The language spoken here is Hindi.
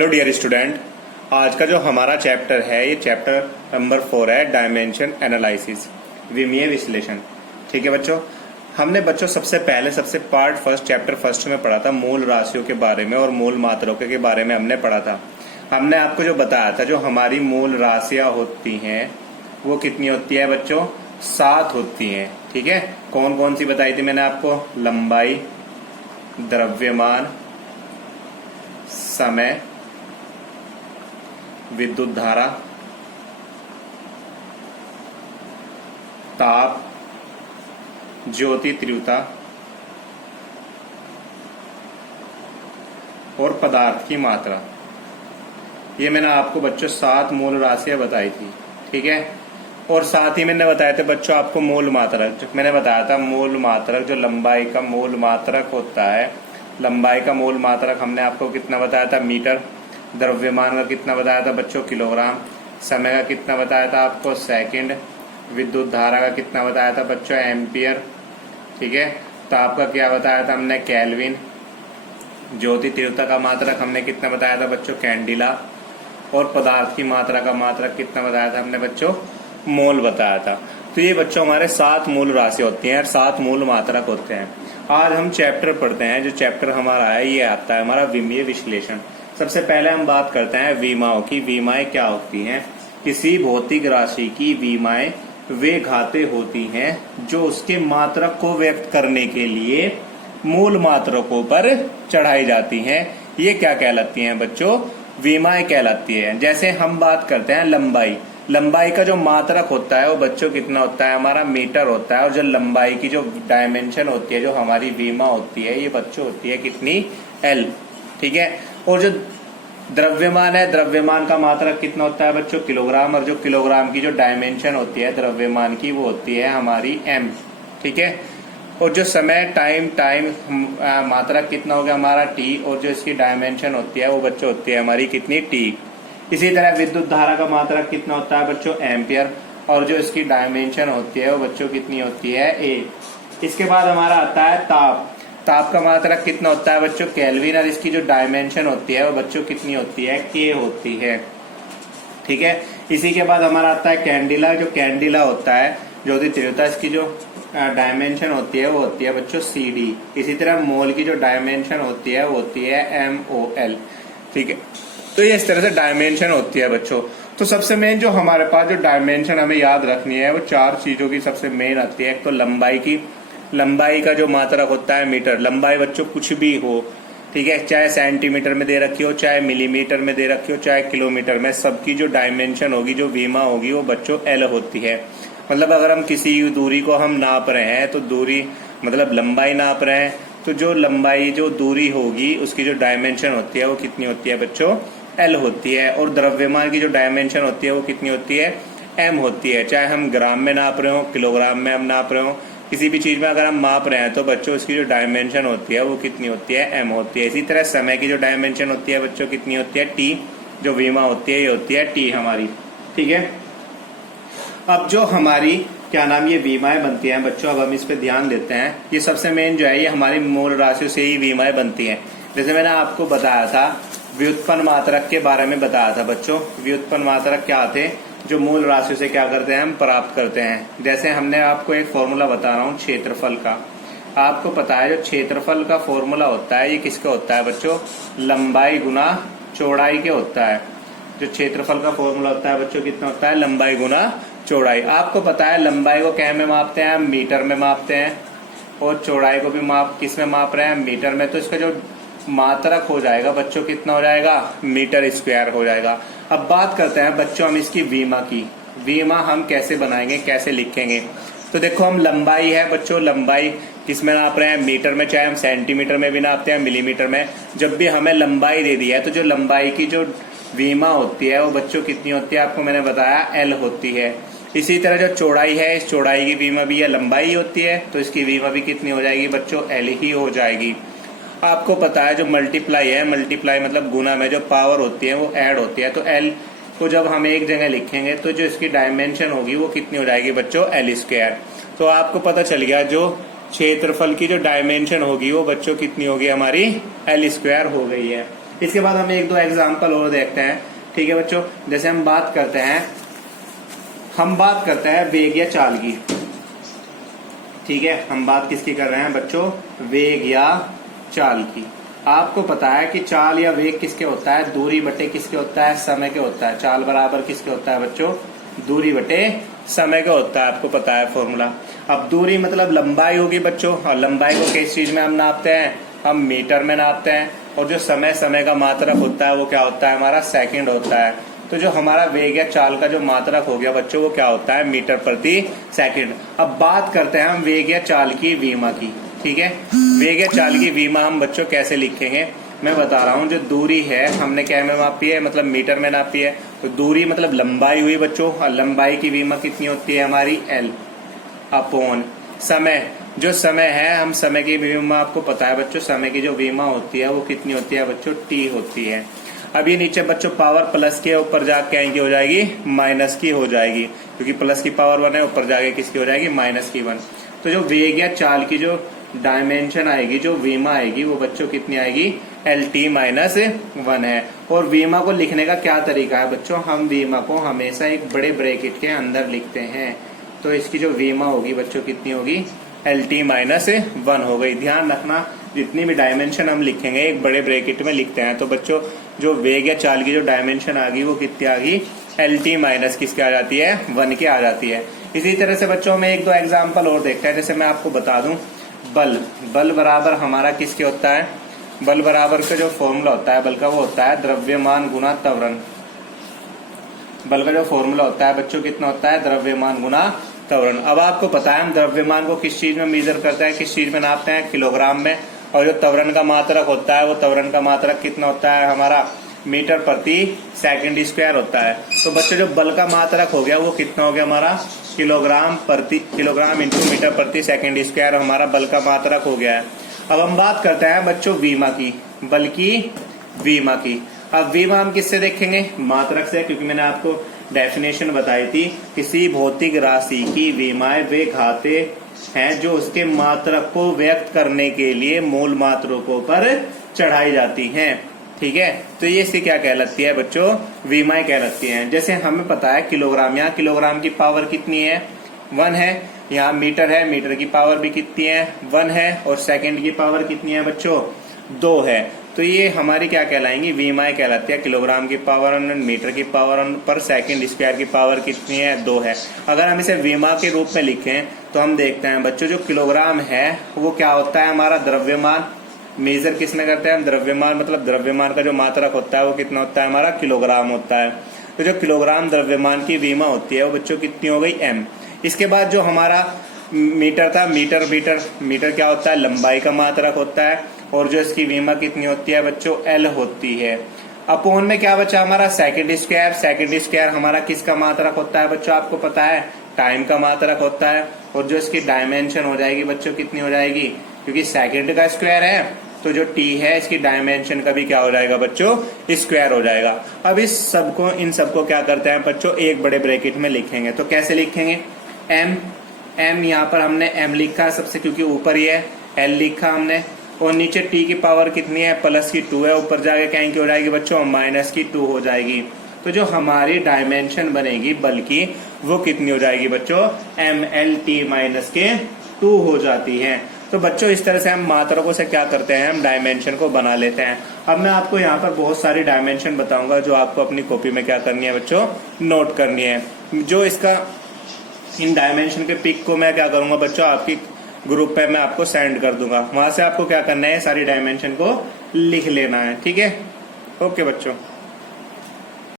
हेलो डियर स्टूडेंट, आज का जो हमारा चैप्टर है ये चैप्टर नंबर 4 है, डायमेंशन एनालिसिस, विमीय विश्लेषण। ठीक है बच्चों, हमने बच्चों सबसे पहले पार्ट फर्स्ट चैप्टर फर्स्ट में पढ़ा था मूल राशियों के बारे में और मूल मात्रकों के बारे में हमने पढ़ा था। हमने आपको जो बताया था जो हमारी मूल राशियां होती हैं वो कितनी होती है बच्चों, 7 होती हैं। ठीक है, कौन कौन सी बताई थी मैंने आपको? लंबाई, द्रव्यमान, समय, विद्युत धारा, ताप, ज्योति तीव्रता और पदार्थ की मात्रा। ये मैंने आपको बच्चों 7 मूल राशियां बताई थी। ठीक है, और साथ ही मैंने बताया था बच्चों आपको मूल मात्रक। मैंने बताया था मूल मात्रक जो लंबाई का मूल मात्रक होता है, लंबाई का मूल मात्रक हमने आपको कितना बताया था? मीटर। द्रव्यमान का कितना बताया था बच्चों? किलोग्राम। समय का कितना बताया था आपको? सेकंड। विद्युत धारा का कितना बताया था बच्चों? एम्पियर। ठीक है, ताप का क्या बताया था हमने? केल्विन। ज्योति तीव्रता का मात्रक हमने कितना बताया था बच्चों? कैंडिला। और पदार्थ की मात्रा का मात्रक कितना बताया था हमने बच्चों? मोल बताया था। तो ये बच्चों हमारे 7 मूल राशि होती हैं और 7 मूल मात्रक होते हैं। आज हम चैप्टर पढ़ते हैं। जो चैप्टर हमारा है ये आता है हमारा विमीय विश्लेषण। सबसे पहले हम बात करते हैं विमाओं की। विमाएं क्या होती हैं? किसी भौतिक राशि की विमाएं वे घातें होती हैं जो उसके मात्रक को व्यक्त करने के लिए मूल मात्रकों पर चढ़ाई जाती हैं। ये क्या कहलाती हैं बच्चों? विमाएं कहलाती है। जैसे हम बात करते हैं लंबाई, लंबाई का जो मात्रक होता है वो बच्चों कितना होता है? हमारा मीटर होता है। और जो लंबाई की जो डायमेंशन होती है, जो हमारी विमा होती है, ये बच्चों होती है कितनी? एल। ठीक है, और जो द्रव्यमान है, द्रव्यमान का मात्रक कितना होता है बच्चों? किलोग्राम। और जो किलोग्राम की जो डायमेंशन होती है द्रव्यमान की वो होती है हमारी एम। ठीक है, और जो समय टाइम मात्रक कितना हो गया हमारा? टी। और जो इसकी डायमेंशन होती है वो बच्चों होती है हमारी कितनी? टी। इसी तरह विद्युत धारा का मात्रक कितना होता है बच्चों? एम्पियर। और जो इसकी डायमेंशन होती है वो बच्चों कितनी होती है? ए। इसके बाद हमारा आता है ताप। ताप का मात्रक कितना होता है बच्चों? केल्विन। और इसकी जो डायमेंशन होती है वो बच्चों कितनी होती है? के होती है। ठीक है, इसी के बाद हमारा आता है कैंडिला। जो कैंडिला होता है ज्योति तीव्रता, इसकी जो डायमेंशन होती है वो होती है बच्चों सी डी। इसी तरह मोल की जो डायमेंशन होती है वो होती है MOL। ठीक है, तो ये इस तरह से डायमेंशन होती है बच्चों। तो सबसे मेन जो हमारे पास जो डायमेंशन हमें याद रखनी है वो 4 चीजों की सबसे मेन आती है। एक तो लंबाई की, लंबाई का जो मात्रक होता है मीटर। लंबाई बच्चों कुछ भी हो, ठीक है, चाहे सेंटीमीटर में दे रखी हो, चाहे मिलीमीटर में दे रखी हो, चाहे किलोमीटर में, सबकी जो डायमेंशन होगी, जो विमा होगी वो बच्चों एल होती है। मतलब अगर हम किसी दूरी को हम नाप रहे हैं तो दूरी मतलब लंबाई नाप रहे हैं तो जो लंबाई जो दूरी होगी उसकी जो डायमेंशन होती है वो कितनी होती है बच्चों? एल होती है। और द्रव्यमान की जो डायमेंशन होती है वो कितनी होती है? एम होती है। चाहे हम ग्राम में नाप रहे हो, किलोग्राम में हम नाप रहे हो, किसी भी चीज में अगर हम माप रहे हैं तो बच्चों उसकी जो डायमेंशन होती है वो कितनी होती है? एम होती है। इसी तरह समय की जो डायमेंशन होती है बच्चों कितनी होती है? टी। जो विमा होती है ये होती है टी हमारी। ठीक है, अब जो हमारी क्या नाम ये विमाएं बनती हैं बच्चों, अब हम इस पे ध्यान देते हैं। ये सबसे मेन जो है ये हमारी मूल राशियों से ही विमाएं बनती हैं। जैसे मैंने आपको बताया था व्युत्पन्न मात्रक के बारे में बताया था बच्चों। व्युत्पन्न मात्रक क्या थे? जो मूल राशियों से क्या करते हैं? हम प्राप्त करते हैं। जैसे हमने आपको एक फॉर्मूला बता रहा हूँ क्षेत्रफल का। आपको पता है जो क्षेत्रफल का फॉर्मूला होता है ये किसका होता है बच्चों? लंबाई गुना चौड़ाई के होता है। जो क्षेत्रफल का फॉर्मूला होता है बच्चों कितना होता है? लंबाई गुना चौड़ाई। आपको पता है लंबाई को क्या में मापते हैं? हम मीटर में मापते हैं। और चौड़ाई को भी किस में माप रहे हैं? मीटर में। तो इसका जो मात्रक हो जाएगा बच्चों कितना हो जाएगा? मीटर स्क्वायर हो जाएगा। अब बात करते हैं बच्चों हम इसकी विमा की। विमा हम कैसे बनाएंगे, कैसे लिखेंगे? तो देखो हम लंबाई है बच्चों, लंबाई किस में नाप रहे हैं? मीटर में। चाहे हम सेंटीमीटर में भी नापते हैं, मिलीमीटर में। जब भी हमें लंबाई दे दी है तो जो लंबाई की जो विमा होती है वो बच्चों कितनी होती है? आपको मैंने बताया एल होती है। इसी तरह जो चौड़ाई है, इस चौड़ाई की विमा भी लंबाई होती है तो इसकी विमा भी कितनी हो जाएगी बच्चों? एल ही हो जाएगी। आपको पता है जो मल्टीप्लाई है, मल्टीप्लाई मतलब गुना में जो पावर होती है वो ऐड होती है। तो एल को जब हम एक जगह लिखेंगे तो जो इसकी डायमेंशन होगी वो कितनी हो जाएगी बच्चों? L square. तो आपको पता चल गया जो क्षेत्रफल की जो डायमेंशन होगी वो बच्चों कितनी होगी? हमारी एल स्क्वायर हो गई है। इसके बाद हम एक दो एग्जाम्पल और देखते हैं। ठीक है बच्चों, जैसे हम बात करते हैं वेग या चाल की। ठीक है, हम बात किसकी कर रहे हैं बच्चों? वेग या चाल की। आपको पता है कि चाल या वेग किसके होता है? दूरी बटे किसके होता है? समय के होता है। चाल बराबर किसके होता है बच्चों? दूरी बटे समय का होता है। आपको पता है फॉर्मूला। अब दूरी मतलब लंबाई होगी बच्चों, और लंबाई को किस चीज में हम नापते हैं? हम मीटर में नापते हैं। और जो समय का मात्रक होता है वो क्या होता है? हमारा सेकंड होता है। तो जो हमारा वेग या चाल का जो मात्रक हो गया बच्चों, वो क्या होता है? मीटर प्रति सेकंड। अब बात करते हैं हम वेग या चाल की विमा की। ठीक है, वेग या चाल की विमा हम बच्चों कैसे लिखेंगे? मैं बता रहा हूँ। जो दूरी है हमने क्या में मापी है? मतलब मीटर में नापी है। तो दूरी मतलब लंबाई हुई बच्चों, और लंबाई की विमा कितनी होती है हमारी? एल अपॉन समय। जो समय है, हम समय की विमा आपको पता है बच्चों, समय की जो विमा होती है वो कितनी होती है बच्चों? टी होती है। अब ये नीचे बच्चों पावर प्लस के ऊपर जाके क्या हो जाएगी? माइनस की हो जाएगी, क्योंकि प्लस की पावर 1 है, ऊपर जाके किसकी हो जाएगी? माइनस की 1। तो जो वेग या चाल की जो डायमेंशन आएगी, जो विमा आएगी, वो बच्चों कितनी आएगी? LT-1 है। और विमा को लिखने का क्या तरीका है बच्चों? हम विमा को हमेशा एक बड़े ब्रैकेट के अंदर लिखते हैं। तो इसकी जो विमा होगी बच्चों कितनी होगी? LT-1 हो गई। ध्यान रखना, जितनी भी डायमेंशन हम लिखेंगे एक बड़े ब्रैकेट में लिखते हैं। तो बच्चों जो वेग या चाल की जो डायमेंशन आ गई वो कितनी आ गई? LT- किसके आ जाती है? 1 के आ जाती है। इसी तरह से बच्चों में एक दो एग्जाम्पल और देखते हैं। जैसे मैं आपको बता दूं, बल बराबर हमारा किसके होता है? बल बराबर का जो फॉर्मूला होता है बल का, वो होता है द्रव्यमान गुना त्वरण। बल का जो फॉर्मूला होता है बच्चों कितना होता है? द्रव्यमान गुना त्वरण। अब आपको पता है हम द्रव्यमान को किस चीज में मेजर करते हैं, किस चीज में नापते हैं? किलोग्राम में। और जो त्वरण का मात्रक होता है, वो त्वरण का मात्रक कितना होता है हमारा? मीटर प्रति सेकंड स्क्वायर होता है। तो बच्चों जो बल का मात्रक हो गया वो कितना हो गया हमारा? किलोग्राम इंटू मीटर प्रति सेकंड स्क्वायर हमारा बल का मात्रक हो गया है। अब हम बात करते हैं बच्चों विमा की, बल की विमा की। अब विमा हम किससे देखेंगे? मात्रक से, क्योंकि मैंने आपको डेफिनेशन बताई थी, किसी भौतिक राशि की विमाएं वे घाते हैं जो उसके मात्रक को व्यक्त करने के लिए मूल मात्रकों पर चढ़ाई जाती हैं। ठीक है, तो ये इसकी क्या कहलाती है बच्चों? विमाएं कहलाती हैं। जैसे हमें पता है किलोग्राम, यहाँ किलोग्राम की पावर कितनी है? 1 है। यहाँ मीटर है, मीटर की पावर भी कितनी है? 1 है। और सेकंड की पावर कितनी है बच्चों? 2 है। तो ये हमारी क्या कहलाएंगी? विमाएं कहलाती है। किलोग्राम की पावर 1, मीटर की पावर 1 पर सेकंड स्क्वायर की पावर कितनी है? 2 है। अगर हम इसे विमा के रूप में लिखें तो हम देखते हैं बच्चों जो किलोग्राम है वो क्या होता है हमारा? द्रव्यमान। मेजर किस में करते हैं हम? द्रव्यमान। मतलब द्रव्यमान का जो मात्रक होता है वो कितना होता है हमारा? किलोग्राम होता है। तो जो किलोग्राम द्रव्यमान की विमा होती है वो बच्चों कितनी हो गई? m। इसके बाद जो हमारा मीटर था, मीटर क्या होता है? लंबाई का मात्रक होता है। और जो इसकी विमा कितनी होती है बच्चों? L होती है। अपॉन में क्या बचा हमारा? सेकंड स्क्वायर हमारा किसका मात्रक होता है बच्चों? आपको पता है टाइम का मात्रक होता है। और जो इसकी डायमेंशन हो जाएगी बच्चों कितनी हो जाएगी? क्योंकि सेकंड का स्क्वायर है तो जो t है इसकी डायमेंशन का भी क्या हो जाएगा बच्चों? स्क्वायर हो जाएगा। अब इन सबको क्या करते हैं बच्चों? एक बड़े ब्रैकेट में लिखेंगे। तो कैसे लिखेंगे? m यहाँ पर हमने m लिखा है सबसे, क्योंकि ऊपर ही है। l लिखा हमने, और नीचे t की पावर कितनी है? प्लस की 2 है। ऊपर जाके क्या की हो जाएगी बच्चों? माइनस की 2 हो जाएगी। तो जो हमारी डायमेंशन बनेगी बल की वो कितनी हो जाएगी बच्चों? MLT-2 हो जाती है। तो बच्चों इस तरह से हम मात्रकों से क्या करते हैं? हम डायमेंशन को बना लेते हैं। अब मैं आपको यहाँ पर बहुत सारी डायमेंशन बताऊंगा जो आपको अपनी कॉपी में क्या करनी है बच्चों? नोट करनी है। जो इसका इन डायमेंशन के पिक को मैं क्या करूंगा बच्चों? आपकी ग्रुप पे मैं आपको सेंड कर दूंगा। वहां से आपको क्या करना है? सारी डायमेंशन को लिख लेना है। ठीक है, ओके बच्चों।